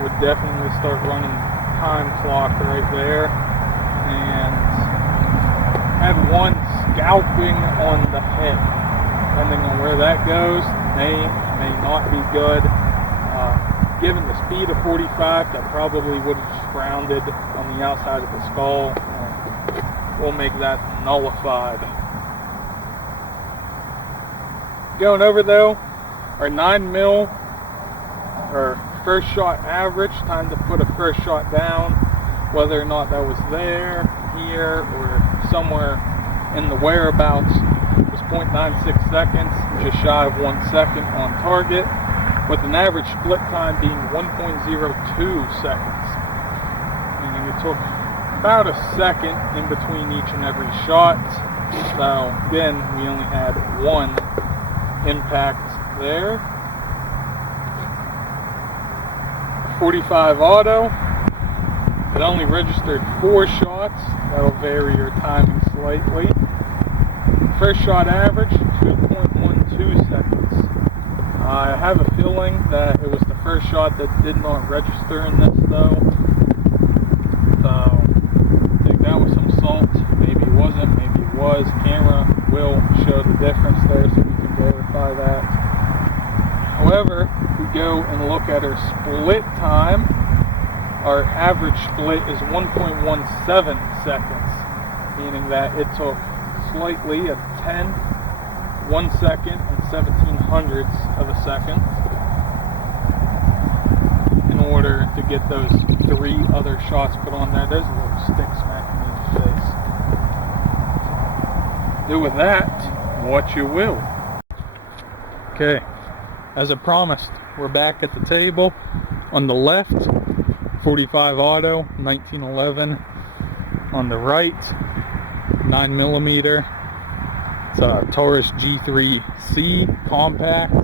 Would definitely start running time clock right there. And had one scalping on the head. Depending on where that goes, may not be good. Given the speed of 45, that probably would have just grounded on the outside of the skull. We'll make that nullified. Going over though, our 9mm, our first shot average, time to put a first shot down, whether or not that was there, here, or somewhere in the whereabouts, was 2.96 seconds, just shy of 1 second on target, with an average split time being 1.02 seconds. Meaning it took about a second in between each and every shot. So again, we only had one impact there. 45 auto, it only registered 4 shots. That'll vary your timing slightly. First shot average, 2.12 seconds. I have a feeling that it was the first shot that did not register in this though. So, I think that was some salt. Maybe it wasn't, maybe it was. Camera will show the difference there so we can verify that. However, if we go and look at our split time, our average split is 1.17 seconds, meaning that it took slightly a 10th, 1 second, and 17 hundredths of a second in order to get those 3 other shots put on there. There's a little stick smacking me in the face. Do with that what you will. Okay, as I promised, we're back at the table. On the left, 45 auto, 1911. On the right, 9mm. It's a Taurus G3C compact.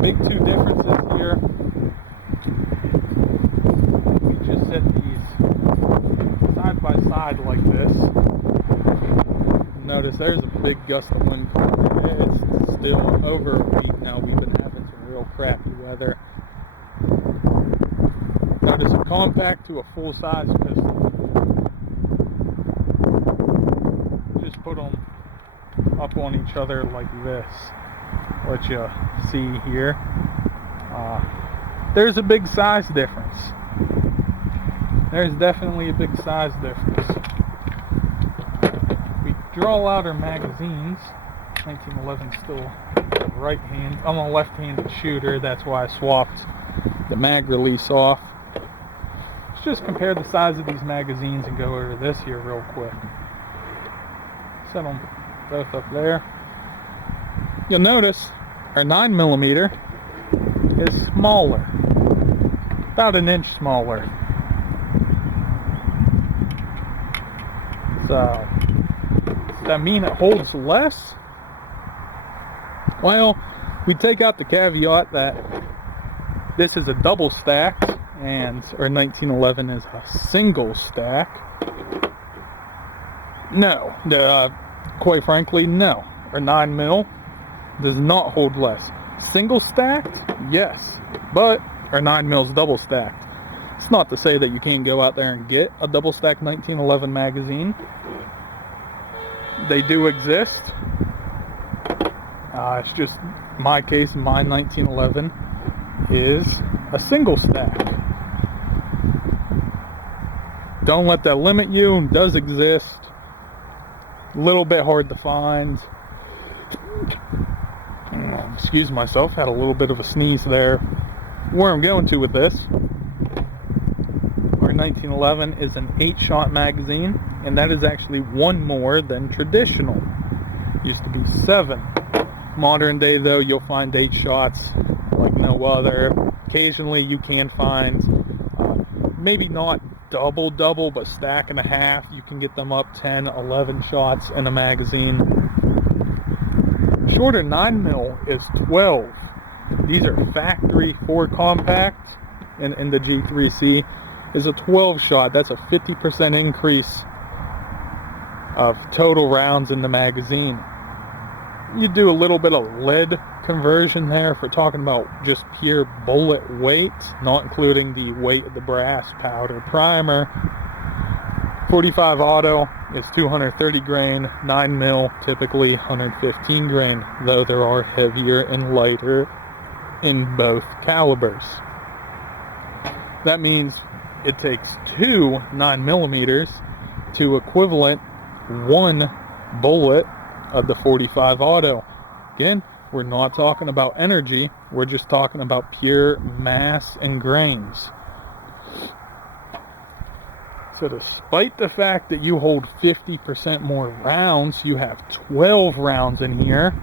Big 2 differences here. We just set these side by side like this. Notice there's a big gust of wind coming. It's still over a week now. We've been having some real crappy weather. Notice a compact to a full-size pistol. Just put them up on each other like this. What you see here. There's a big size difference. There's definitely a big size difference. We draw out our magazines. 1911 still right hand. I'm a left-handed shooter. That's why I swapped the mag release off. Let's just compare the size of these magazines and go over this here real quick. Set them both up there. You'll notice our 9mm is smaller, about an inch smaller. So, does that mean it holds less? Well, we take out the caveat that this is a double stack and our 1911 is a single stack. No, quite frankly, no. Our 9mm does not hold less. Single stacked, yes, but our 9mm is double stacked. It's not to say that you can't go out there and get a double stacked 1911 magazine. They do exist. It's just my case. My 1911 is a single stack. Don't let that limit you. It does exist. A little bit hard to find. Excuse myself, had a little bit of a sneeze there. Where I'm going to with this, our 1911 is an 8-shot magazine, and that is actually 1 more than traditional. Used to be 7. Modern day though, you'll find 8 shots like no other. Occasionally you can find maybe not double, but stack and a half. You can get them up 10, 11 shots in a magazine. Shorter 9mm is 12. These are factory 4 compact, and the G3C is a 12 shot. That's a 50% increase of total rounds in the magazine. You do a little bit of lead conversion there if we're talking about just pure bullet weight, not including the weight of the brass powder primer. 45 auto is 230 grain, 9mm typically 115 grain, though there are heavier and lighter in both calibers. That means it takes 2 9mm to equivalent 1 bullet of the 45 auto. Again, we're not talking about energy, we're just talking about pure mass and grains. So despite the fact that you hold 50% more rounds, you have 12 rounds in here.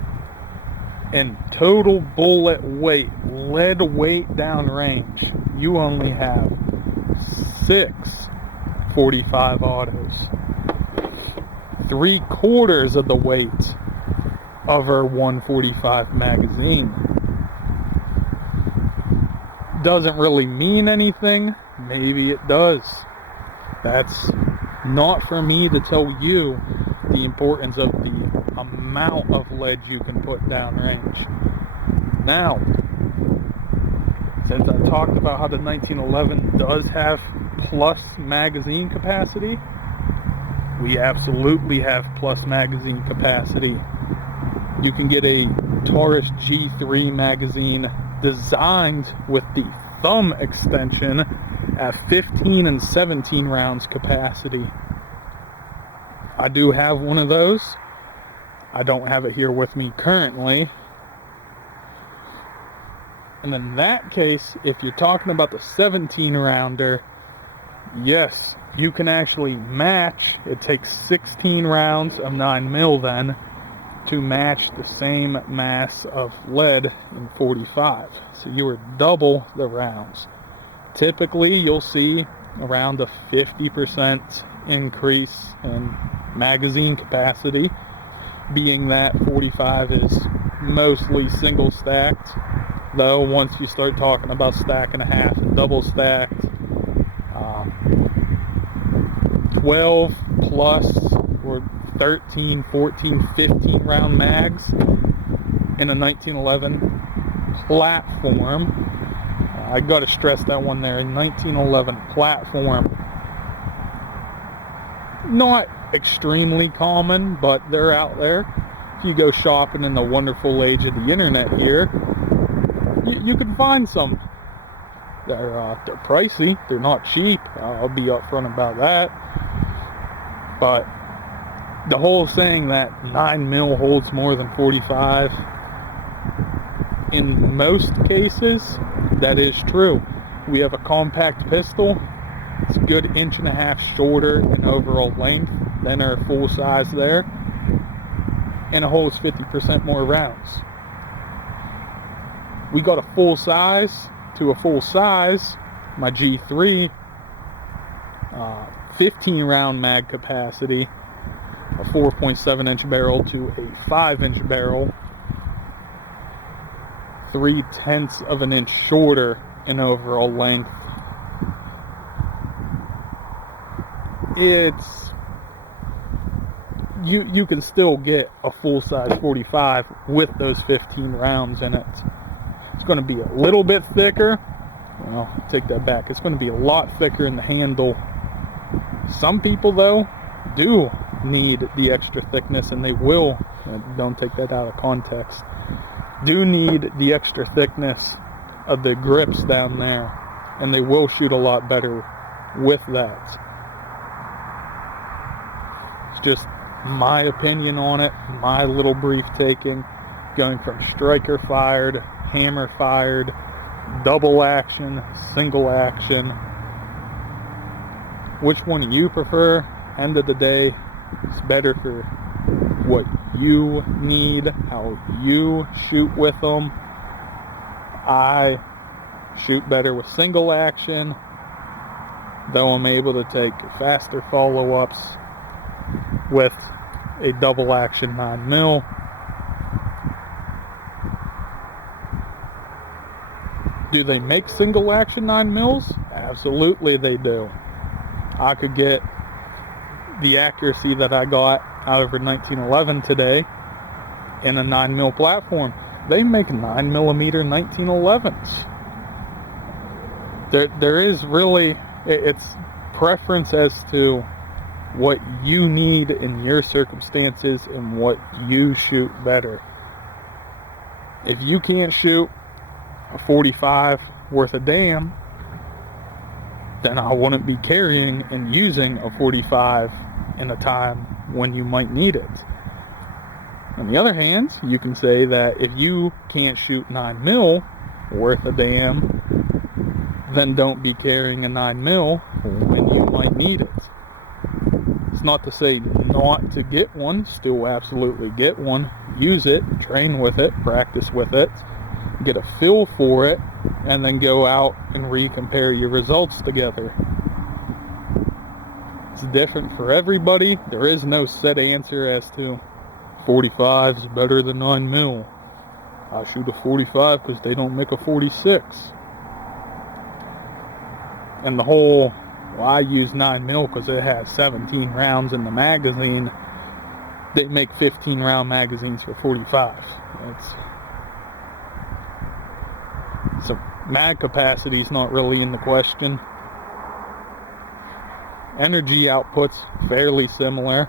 And total bullet weight, lead weight downrange, you only have 6 .45 autos. 3/4 of the weight of our 145 magazine. Doesn't really mean anything. Maybe it does. That's not for me to tell you the importance of the amount of lead you can put downrange. Now, since I talked about how the 1911 does have plus magazine capacity, we absolutely have plus magazine capacity. You can get a Taurus G3 magazine designed with the thumb extension at 15 and 17 rounds capacity. I do have one of those. I don't have it here with me currently. And in that case, if you're talking about the 17 rounder, yes, you can actually match. It takes 16 rounds of 9mm then to match the same mass of lead in 45. So you are double the rounds. Typically, you'll see around a 50% increase in magazine capacity, being that 45 is mostly single stacked, though once you start talking about stack and a half and double stacked, 12 plus or 13, 14, 15 round mags in a 1911 platform. I gotta stress that one there, 1911 platform. Not extremely common, but they're out there. If you go shopping in the wonderful age of the internet here, you can find some. They're pricey. They're not cheap. I'll be upfront about that. But the whole saying that 9mm holds more than 45, in most cases, that is true. We have a compact pistol. It's a good 1.5 inches shorter in overall length than our full size there, and it holds 50% more rounds. We got a full size to a full size, my G3, 15 round mag capacity, a 4.7 inch barrel to a 5 inch barrel, 0.3 of an inch shorter in overall length. It's you can still get a full size 45 with those 15 rounds in it. It's going to be a little bit thicker. Well, take that back. It's going to be a lot thicker in the handle. Some people, though, do need the extra thickness, and they will, don't take that out of context, do need the extra thickness of the grips down there, and they will shoot a lot better with that. It's just my opinion on it, my little brief taking, going from striker fired, hammer fired, double action, single action. Which one you prefer? End of the day, it's better for what you need, how you shoot with them. I shoot better with single action, though I'm able to take faster follow-ups with a double action 9mm. Do they make single action 9mm? Absolutely they do. I could get the accuracy that I got out of a 1911 today in a 9mm platform. They make 9mm 1911s. There is really, it's preference as to what you need in your circumstances and what you shoot better. If you can't shoot a 45 worth a damn, then I wouldn't be carrying and using a 45 in a time when you might need it. On the other hand, you can say that if you can't shoot 9mm worth a damn, then don't be carrying a 9mm when you might need it. It's not to say not to get one, still absolutely get one, use it, train with it, practice with it, get a feel for it, and then go out and recompare your results together. It's different for everybody. There is no set answer as to 45 is better than 9 mil. I shoot a 45 because they don't make a 46. And the whole, well, I use 9 mil because it has 17 rounds in the magazine. They make 15 round magazines for 45. So mag capacity is not really in the question. Energy output's fairly similar.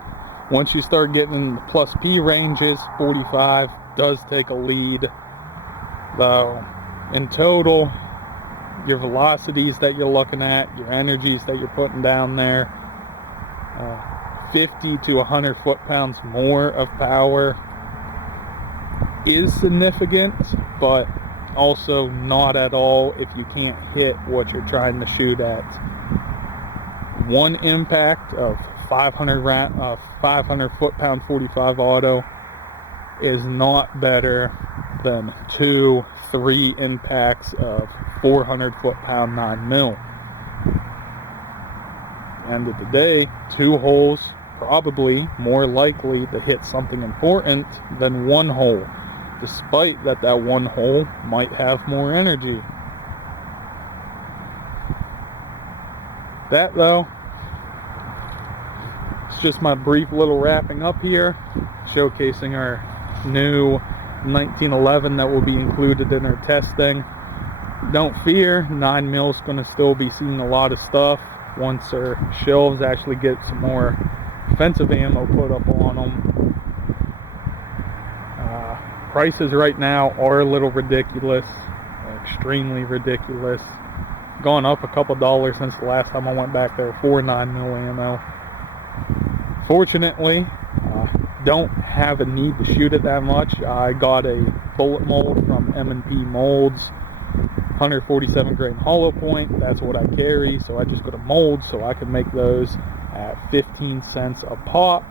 Once you start getting in the plus P ranges, 45 does take a lead. Though in total, your velocities that you're looking at, your energies that you're putting down there, 50 to 100 foot-pounds more of power is significant, but also not at all if you can't hit what you're trying to shoot at. One impact of 500 foot-pound 45 auto is not better than 2-3 impacts of 400 foot-pound 9 mil. End of the day, 2 holes probably more likely to hit something important than 1 hole, despite that 1 hole might have more energy. That though, it's just my brief little wrapping up here, showcasing our new 1911 that will be included in our testing. Don't fear, 9 mil is going to still be seeing a lot of stuff once our shelves actually get some more offensive ammo put up on them. Prices right now are a little ridiculous, extremely ridiculous. Gone up a couple dollars since the last time I went back there for 9 mil ammo. Fortunately, don't have a need to shoot it that much. I got a bullet mold from M&P Molds, 147 grain hollow point. That's what I carry, so I just got a mold so I can make those at 15 cents a pop.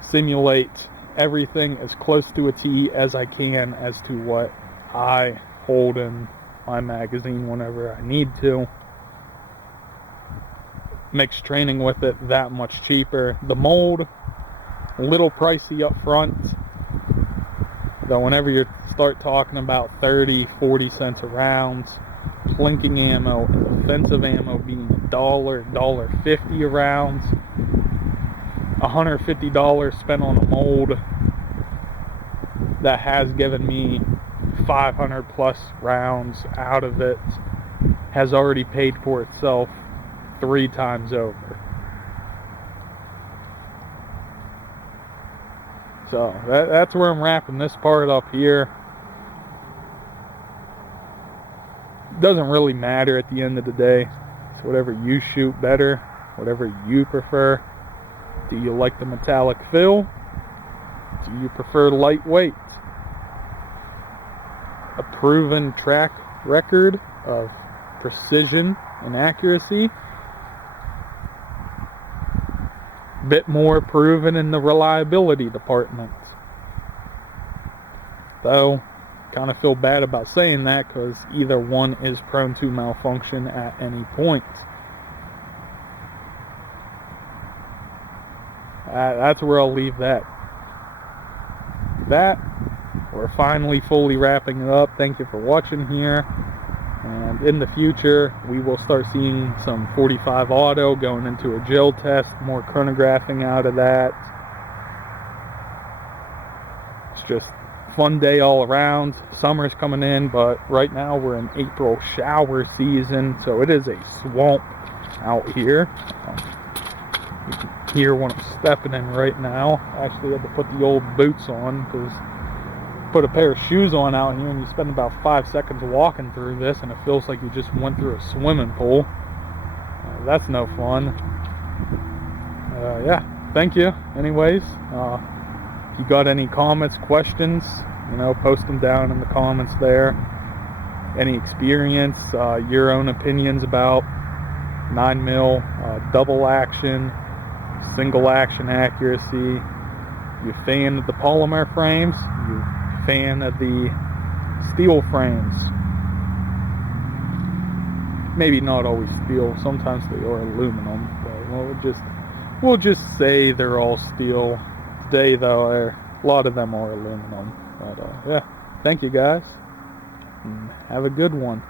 Simulate everything as close to a T as I can as to what I hold in my magazine whenever I need to. Makes training with it that much cheaper. The mold, a little pricey up front, though whenever you start talking about 30-40 cents a round, plinking ammo and offensive ammo being $1.50 a round, $150 spent on a mold that has given me 500 plus rounds out of it has already paid for itself 3 times over. So that's where I'm wrapping this part up here. Doesn't really matter at the end of the day. It's whatever you shoot better, whatever you prefer. Do you like the metallic fill? Do you prefer lightweight? A proven track record of precision and accuracy. Bit more proven in the reliability department. Though, kind of feel bad about saying that because either one is prone to malfunction at any point. That's where I'll leave that. We're finally fully wrapping it up. Thank you for watching here. And in the future, we will start seeing some 45 auto going into a gel test, more chronographing out of that. It's just fun day all around. Summer's coming in, but right now we're in April shower season, so it is a swamp out here. You can hear what I'm stepping in right now. I actually had to put the old boots on because put a pair of shoes on out here and you spend about 5 seconds walking through this and it feels like you just went through a swimming pool. That's no fun. Yeah, thank you anyways. If you got any comments, questions, post them down in the comments there. Any experience, your own opinions about 9 mil, double action, single action accuracy. You a fan of the polymer frames? You a fan of the steel frames? Maybe not always steel. Sometimes they are aluminum, but we'll just say they're all steel. Today, though, a lot of them are aluminum. But yeah, thank you guys, and have a good one.